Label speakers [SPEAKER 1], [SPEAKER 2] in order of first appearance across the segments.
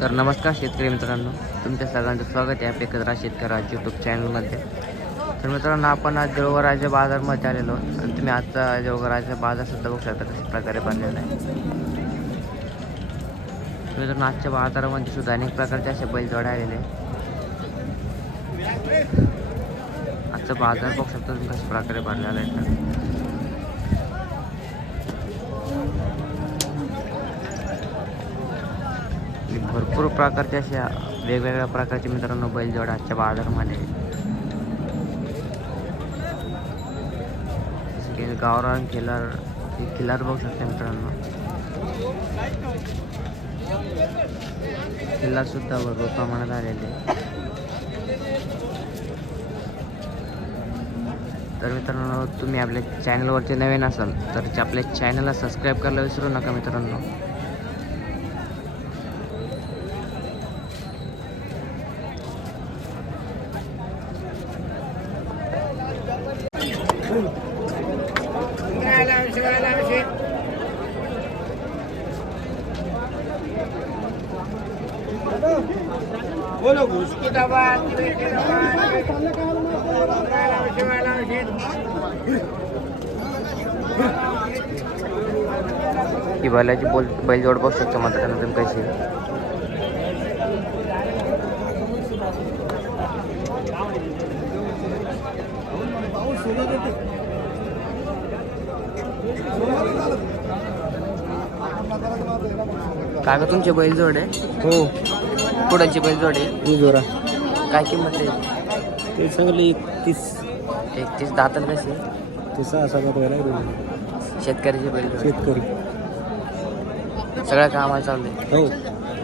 [SPEAKER 1] तर नमस्कार शेतकरी मित्रांनो तुमच्या सगळ्यांचं स्वागत आहे आपल्या कचरा शेतकरी आज यूट्यूब चॅनलमध्ये तर मित्रांनो आपण आज देवघराच्या बाजारमध्ये आलेलो आणि तुम्ही आजचा देवघराचा बाजारसुद्धा बघू शकता कशा प्रकारे बनलेला आहे मित्रांनो आजच्या बाजारामध्ये सुद्धा अनेक प्रकारचे असे बैल आलेले आहे. आजचा बाजार बघू शकता तुम्ही कशा प्रकारे भरलेला आहे तर. भरपूर प्रकारच्या अशा वेगवेगळ्या प्रकारचे मित्रांनो बैलजोड आजच्या बाजारामध्ये की गावरान खिलार हे बघू शकता मित्रांनो खिल्लार सुद्धा भरपूर प्रमाणात आलेले तर मित्रांनो तुम्ही आपल्या चॅनलवरचे नवीन असाल तर आपल्या चॅनलला सबस्क्राईब करायला विसरू नका मित्रांनो. ही बैलाची बोल बैलजोड बघू शकतो मित्रांनो तुम्ही कशी. आहे. काय का तुमचे बैलजोड आहे?
[SPEAKER 2] हो.
[SPEAKER 1] कुणाची बैलजोड आहे?
[SPEAKER 2] मी जोरा
[SPEAKER 1] काय किंमत आहे?
[SPEAKER 2] ते चांगली तीस.
[SPEAKER 1] एकतीस दातल कशी?
[SPEAKER 2] ते सहा सहा बघायला
[SPEAKER 1] शेतकऱ्याची बैलजोड
[SPEAKER 2] शेतकरी.
[SPEAKER 1] सगळ्या कामाला चालू आहे
[SPEAKER 2] हो.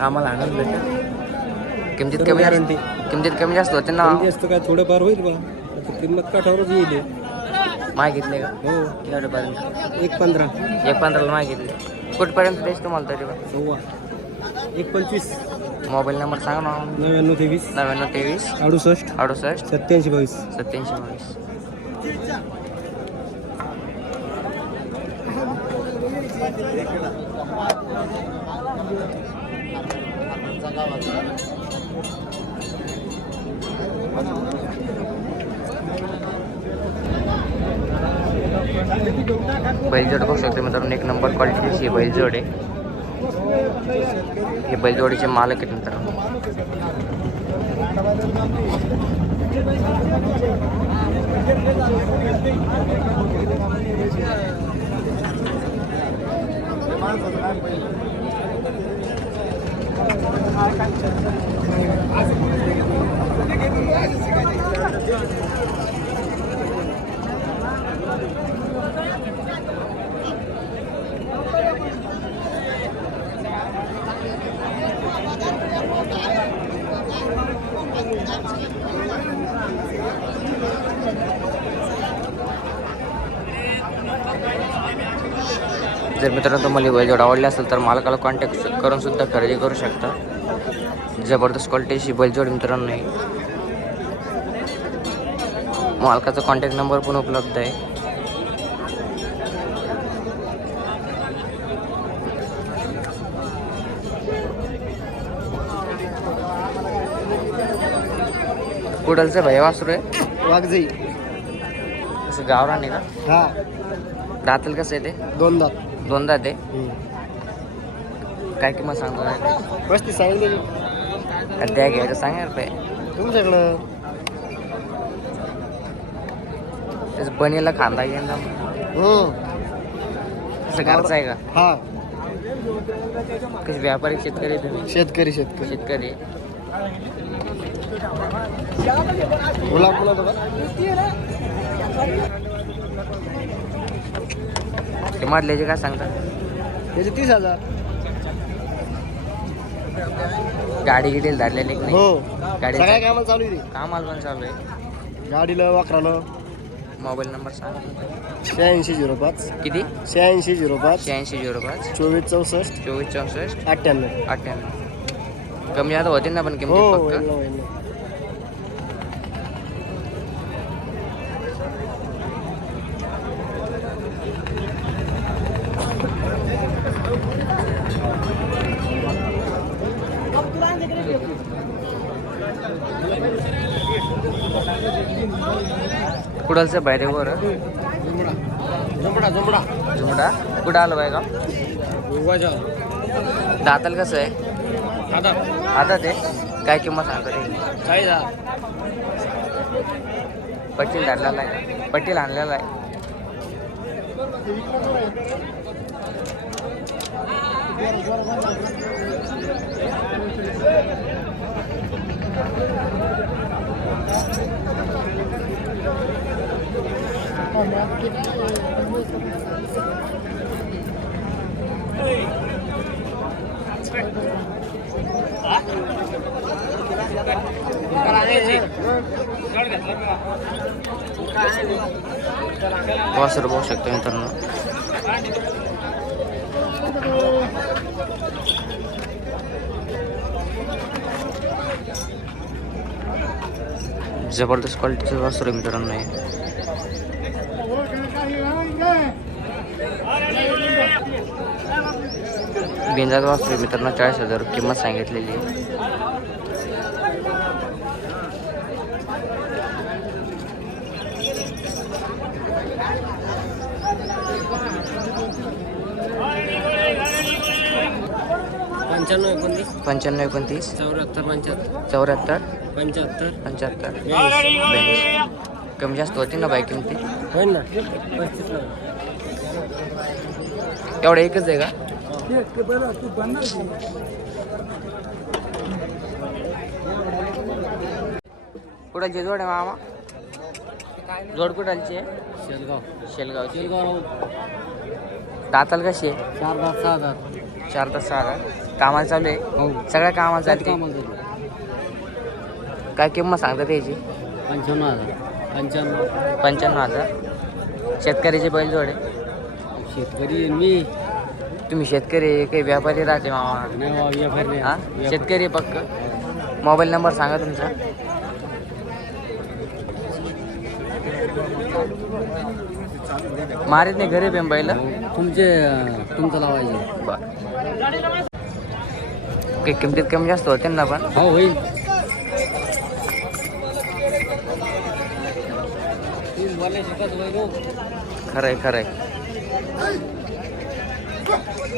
[SPEAKER 1] कामाला आनंद भेटेल किमतीत कमी
[SPEAKER 2] गॅरंटी
[SPEAKER 1] किमतीत कमी जास्त होते ना?
[SPEAKER 2] जास्त काय थोडंफार होईल बा. आता किंमत काठावरच येईल हे.
[SPEAKER 1] मागितले का?
[SPEAKER 2] हो.
[SPEAKER 1] पर्यंत
[SPEAKER 2] एक पंधरा.
[SPEAKER 1] एक पंधराला मागितले. कुठपर्यंत द्यायचं तुम्हाला तरी पण
[SPEAKER 2] सव्वा. एक पंचवीस.
[SPEAKER 1] मोबाईल नंबर सांगा ना.
[SPEAKER 2] नव्याण्णव तेवीस.
[SPEAKER 1] नव्याण्णव तेवीस.
[SPEAKER 2] अडुसष्ट.
[SPEAKER 1] अडुसष्ट.
[SPEAKER 2] सत्याऐंशी बावीस.
[SPEAKER 1] सत्याऐंशी बावीस. बैलजोड बघू शकतो मित्रांनो एक नंबर क्वालिटीची बैलजोड आहे. हे बैलजोडीचे मालक आहेत मित्रांनो. माणसाचं काय जर मित्रांनो तुम्हाला बैलजोड आवडले असेल तर मालकाला कॉन्टॅक्ट करून सुद्धा खरेदी करू शकता. जबरदस्त क्वालिटीची बैलजोड मित्रांनो आहे मालकाचा कॉन्टॅक्ट नंबर पण उपलब्ध आहे. कुडलचं भाई वासरू आहे?
[SPEAKER 2] वाघजाई.
[SPEAKER 1] असं गावरान आहे का?
[SPEAKER 2] हा.
[SPEAKER 1] दातल कसं आहे ते?
[SPEAKER 2] दोन दात.
[SPEAKER 1] दोन दात आहे काय किंमत सांगतो काय?
[SPEAKER 2] पस्तीस सांगितले
[SPEAKER 1] द्या घ्यायचं सांगा रुपये
[SPEAKER 2] तुमच्याकडं.
[SPEAKER 1] त्याच बनीला खांदा घेऊन असं घरचं आहे का?
[SPEAKER 2] हा.
[SPEAKER 1] कशी व्यापारी शेतकरी तुम्ही?
[SPEAKER 2] शेतकरी शेतकरी.
[SPEAKER 1] शेतकरी.
[SPEAKER 2] बोला बघा
[SPEAKER 1] ते मधल्याचे काय सांगता
[SPEAKER 2] त्याचे तीस हजार.
[SPEAKER 1] गाडी गिडीला धरलेली की नाही?
[SPEAKER 2] हो.
[SPEAKER 1] गाडी
[SPEAKER 2] सगळ्या कामाला चालू आहे
[SPEAKER 1] कामाला पण चालू आहे.
[SPEAKER 2] ते. गाडीला वाकराला.
[SPEAKER 1] मोबाईल नंबर सांगा
[SPEAKER 2] शहाऐंशी झिरो पाच.
[SPEAKER 1] किती?
[SPEAKER 2] शहाऐंशी झिरो पाच.
[SPEAKER 1] शहाऐंशी झिरो पाच.
[SPEAKER 2] चोवीस चौसष्ट.
[SPEAKER 1] चोवीस चौसष्ट.
[SPEAKER 2] अठ्ठ्याण्णव.
[SPEAKER 1] अठ्ठ्याण्णव. कमी जादा होते ना पण
[SPEAKER 2] हो
[SPEAKER 1] किमती
[SPEAKER 2] होईल
[SPEAKER 1] फक्त
[SPEAKER 2] ना, होईल ना.
[SPEAKER 1] कुडालचं बाहेर वर. झुमडा? कुठं आलं बाय का दाताल कसं आहे?
[SPEAKER 3] आता
[SPEAKER 1] ते काय किंमत सांगतो ते
[SPEAKER 3] काय जा
[SPEAKER 1] पट्टील आणलेला आहे. पट्टील आणलेला आहे. वासर बघू शकतो मित्रांनो. जबरदस्त क्वालिटीचं वासर आहे मित्रांनो हे बिंदात वासर मित्रांनो चाळीस हजार किंमत सांगितलेली आहे.
[SPEAKER 3] पंच्याण्णव एकोणतीस.
[SPEAKER 1] पंच्याण्णव एकोणतीस.
[SPEAKER 3] चौऱ्याहत्तर पंच्याहत्तर.
[SPEAKER 1] चौऱ्याहत्तर.
[SPEAKER 3] पंच्याहत्तर.
[SPEAKER 1] पंच्याहत्तर. कमी जास्त होती ना बाई किमती?
[SPEAKER 3] होईल ना.
[SPEAKER 1] एवढं एकच आहे का? कुठालची जोड आहे मामा? जोड कुठालची? आहे
[SPEAKER 3] शेलगाव.
[SPEAKER 1] शेलगावची
[SPEAKER 3] शेलगाव.
[SPEAKER 1] दाताल कशी आहे?
[SPEAKER 3] चार दहा सहा हजार
[SPEAKER 1] चार तास सहा का कामाला चालू आहे?
[SPEAKER 3] हो.
[SPEAKER 1] सगळ्या कामाला चालते काय किंमत सांगतात याची?
[SPEAKER 3] पंच्याण्णव हजार. पंच्याण्णव.
[SPEAKER 1] पंच्याण्णव हजार. शेतकऱ्याची बैल जोड आहे?
[SPEAKER 3] शेतकरी मी.
[SPEAKER 1] तुम्ही शेतकरी आहे, काही व्यापारी राहते मामा. हा. शेतकरी आहे पक्क. मोबाईल नंबर सांगा तुमचा. मारीत नाही घरी पेन बैल
[SPEAKER 3] तुमचे तुमचं लावायचे
[SPEAKER 1] बर. काही किमतीत कमी जास्त होते ना पण?
[SPEAKER 3] हो होईल.
[SPEAKER 1] खरंय खरंय.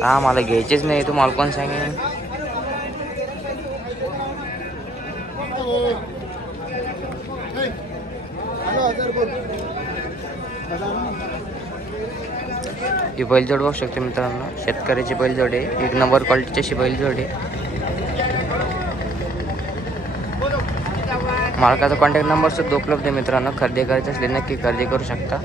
[SPEAKER 1] हा मला घ्यायचेच नाही. तुम्हाला कोण सांगेल ही बैलजोड बघू शकते मित्रांनो. शेतकऱ्याची बैलजोड आहे. एक नंबर क्वालिटीची अशी बैलजोड आहे. मालकाचा कॉन्टॅक्ट नंबर सुद्धा उपलब्ध आहे मित्रांनो. खरेदी करायचे असली नक्की खरेदी करू शकता.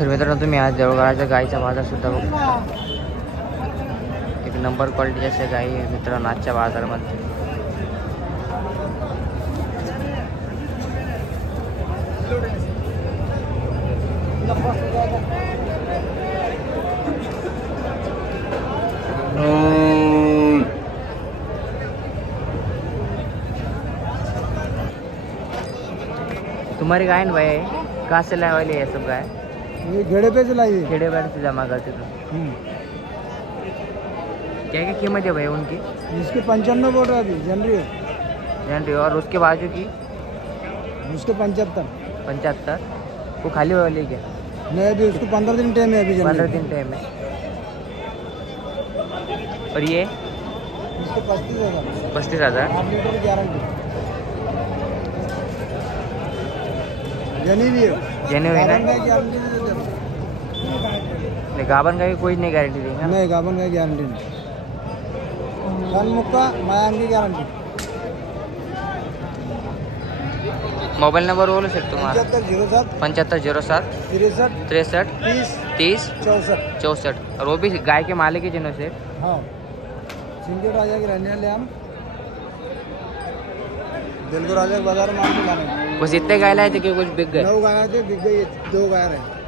[SPEAKER 1] तर मित्रांनो तुम्ही आज देवळगाळाच्या गाईचा बाजार सुद्धा बघू शकता. एक नंबर क्वालिटी अशा गाई आहे मित्रांनो आजच्या बाजारामध्ये तुम्हारी गाय ना भाई कहाँ से लाए वाली है सब गाय
[SPEAKER 3] ये घेड़े पे चलाइए
[SPEAKER 1] खेड़े बैठ से जमा करते थे क्या क्या कीमत है भाई उनकी?
[SPEAKER 3] इसके पंचानवे बोल रहा अभी जनरी
[SPEAKER 1] जनरी और उसके बाजू की?
[SPEAKER 3] उसके पंचहत्तर।
[SPEAKER 1] पंचहत्तर? वो खाली वाली क्या?
[SPEAKER 3] नहीं अभी उसको पंद्रह दिन टाइम है अभी
[SPEAKER 1] पंद्रह दिन टाइम है। और ये?
[SPEAKER 3] पच्चीस हज़ार।
[SPEAKER 1] पस्तीस हज़ार।
[SPEAKER 3] आठ लीटर की गारंटी जनी भी है
[SPEAKER 1] जेन्युइन
[SPEAKER 3] गारंटी की? गारंटी नहीं
[SPEAKER 1] गाबन का भी कोई नहीं गारंटी देंगे।
[SPEAKER 3] नहीं गाबन का गारंटी नहीं। सनमुख का मायांग की गारंटी
[SPEAKER 1] मोबाईल नंबर बोलू शकतो तुम्हाला
[SPEAKER 3] पंचहत्तर ज़ीरो सात।
[SPEAKER 1] पंचहत्तर ज़ीरो सात।
[SPEAKER 3] तिरसठ।
[SPEAKER 1] तिरसठ।
[SPEAKER 3] तीस।
[SPEAKER 1] तीस।
[SPEAKER 3] चौसठ।
[SPEAKER 1] चौसठ। और वो भी गाय के मालिक ही जिन्हों से।
[SPEAKER 3] हाँ। सिंधी राजा के रहने वाले हम। राजा के बाजार में आपको लाने
[SPEAKER 1] बस इतने गाय लाए थे कि कुछ बिक गए
[SPEAKER 3] नौ गाय थे बिक गई दो गाय रहे